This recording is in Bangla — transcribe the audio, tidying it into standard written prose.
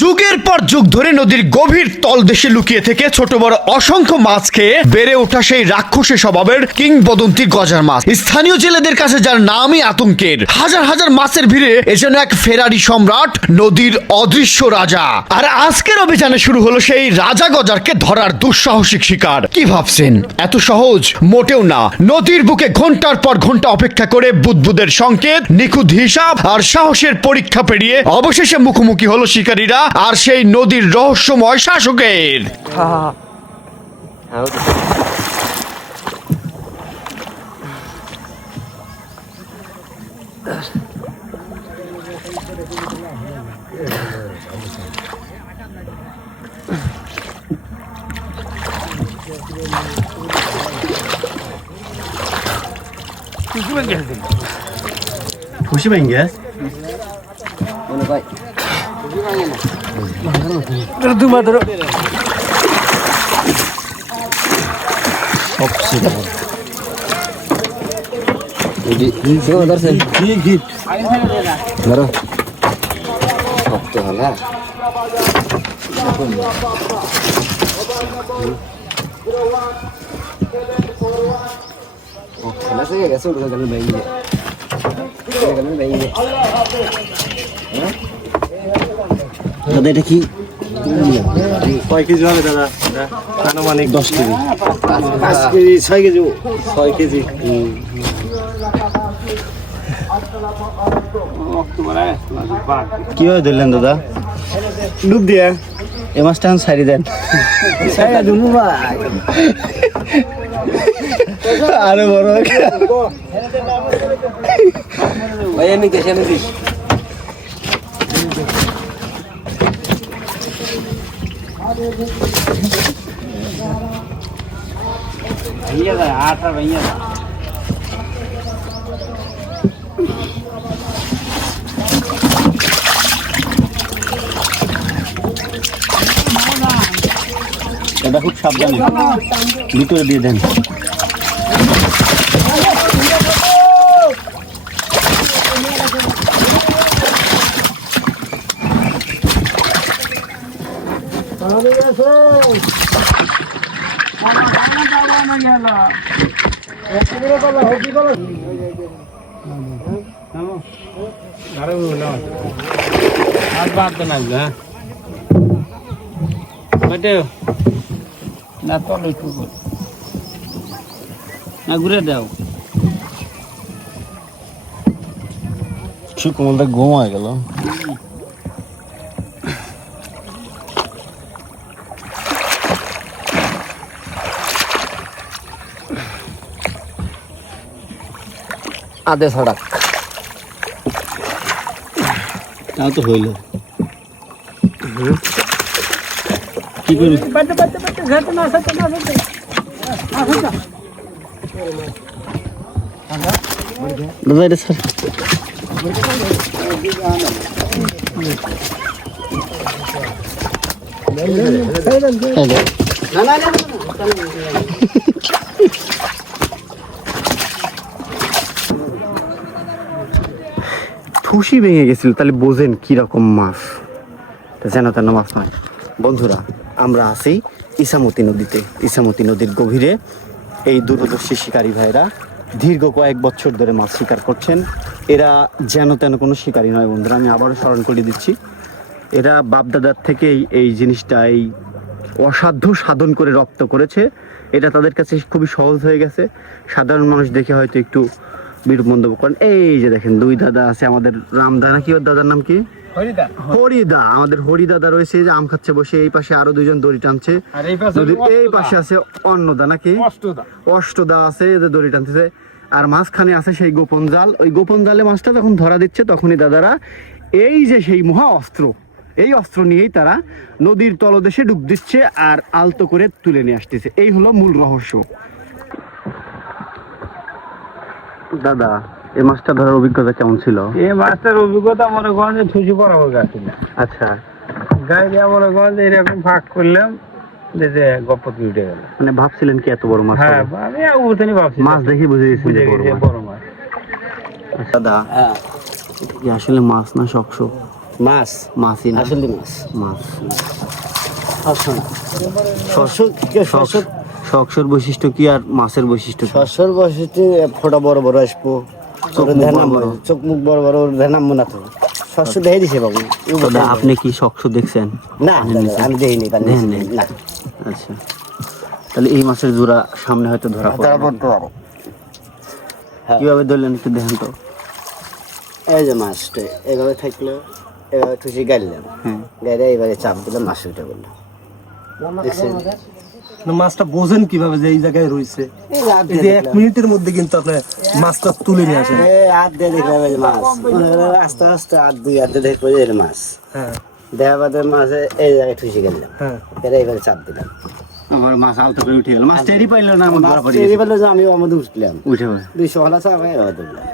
যুগের পর যুগ ধরে নদীর গভীর তলদেশে লুকিয়ে থেকে ছোট বড় অসংখ্য মাছ খেয়ে বেড়ে ওঠা সেই রাক্ষসী স্বভাবের কিংবদন্তি গজার মাছ। স্থানীয় জেলেদের কাছে যার নামই আতঙ্কের। হাজার হাজার মাছের ভিড়ে এ যেন এক ফেরারি সম্রাট, নদীর অদৃশ্য রাজা। আর আজকের অভিযানে শুরু হলো সেই রাজা গজারকে ধরার দুঃসাহসিক শিকার। কি ভাবছেন এত সহজ? মোটেও না। নদীর বুকে ঘন্টার পর ঘন্টা অপেক্ষা করে বুদবুদের সংকেত, নিখুঁত হিসাব আর সাহসের পরীক্ষা পেরিয়ে অবশেষে মুখোমুখি হলো শিকারীরা আর সেই নদীর রহস্যময় শাসকের। খুশি ভাই গ্যাস দাদা এটা কি কয় কেজি হবে দাদা? আনুমানিক 10 কেজি, 5 কেজি, 6 কেজি, 6 কেজি। কিভাবে ধরলেন দাদা? ডুব দিয়ে এ মাছটা এখন ছাড়ি দেন। আরে বড় ভাই আমি কেসে আমি দিস भैया था 8 भैया था। এটা খুব সাবধানে ভিতরে দিয়ে দেন। ঘুরে দাও কোমলটা ঘুম হয়ে গেল। আদে সড়ক তাও তো হইল। কি করি দাদা এটা স্যার ঠুসি ভেঙে গেছিল, তাহলে বোঝেন কিরকম মাছ। যেন তেন মাছ নয় বন্ধুরা। আমরা আছি ইসামতি নদীতে। ইসামতি নদীর গভীরে এই দূরদর্শী শিকারী ভাইরা দীর্ঘ কয়েক বছর ধরে মাছ শিকার করছেন। এরা যেন তেন কোনো শিকারী নয় বন্ধুরা। আমি আবারও স্মরণ করে দিচ্ছি, এরা বাপদাদার থেকেই এই জিনিসটা এই অসাধ্য সাধন করে রপ্ত করেছে। এটা তাদের কাছে খুবই সহজ হয়ে গেছে। সাধারণ মানুষ দেখে হয়তো একটু বিরূপ মন্তব্য করেন। এই যে দেখেন দুই দাদা আছে আমাদের, রামদা নাকি ওর দাদার নাম কি? হরিদা। আমাদের হরিদাদা রয়েছে, যে আম খাচ্ছে বসে। এই পাশে আরো দুইজন দড়ি টানছে। এই পাশে আছে অন্নদা নাকি অষ্টদা আছে, যে দড়ি টানতেছে। আর মাঝখানে আছে সেই গোপন জাল। ওই গোপন জালে মাছটা যখন ধরা দিচ্ছে তখনই দাদারা এই যে সেই মহা অস্ত্র, এই অস্ত্র নিয়েই তারা নদীর তলদেশে ডুব দিচ্ছে আর আলতো করে তুলে নিয়ে আসতেছে। এই হলো মূল রহস্য। দাদা এই মাছটা ধরার অভিজ্ঞতা কেমন ছিল? এই মাছটার অভিজ্ঞতা মনে করেন যে ছুঁচি বরাবর গাছিল। আচ্ছা, গায়ে দিয়ে মনে করেন যে এরকম ফাঁক করলাম, যে গপ্পতি উঠে গেল। মানে ভাবছিলেন কি এত বড় মাছ? হ্যাঁ, আমি ওখানে ভাবছি মাছ দেখে বুঝে গেছি বড় মাছ। আচ্ছা দা, আসলে মাছ না শক্স? মাছ মাছই না আসলে মাছ মাছ শস্য না শস্যর বৈশিষ্ট্য কি আর মাছের বৈশিষ্ট্য কি? শস্যর বসে ফোটা বড় বড় আসবো চোখ মুখ বড় বড়। চোখ মুখ বড় বড় ভেনাম না তো শস্য দেখে দিছে বাবু দাদা আপনি কি শস্য দেখছেন? না দাদা, আমি দেখিনি দেখেন নাই? না আচ্ছা, তাহলে এই মাছের জোড়া সামনে হয়তো ধরা পড়বে। তারপর তো আরো কিভাবে ধরলেন একটু দেখেন তো। এই যে মাছটা এভাবে থাকলো, এভাবে ঠুসি গাইলাম, হ্যাঁ গাইলে এবারে চাপ দিলাম, মাছ উঠে বললো দেখছেন মাছটা বোঝেন কিভাবে যে এই জায়গায় রয়েছে? এই যে হাত এই দিয়ে যে 1 মিনিটের মধ্যে কিন্তু আপনি মাছটা তুলে নিয়ে আসেন। হাত দিয়ে দেখলাম এই যে মাছ, আস্তে আস্তে হাত দুই হাতে দেখবো যে এর মাছ, হ্যাঁ দেখা বাদে মাছে এই জায়গায় ঠুসি গেলাম, হ্যাঁ এবারে চাপ দিলাম, আমার মাছ আলতো করে উঠে গেল, মাছ টেরি পাইলো না, আমার ধরা পড়ে এই গেছে। বললো যে আমি আমাদের উঠলাম উঠে পড়ে। 200 হলা চাপ এভাবে ধরলাম।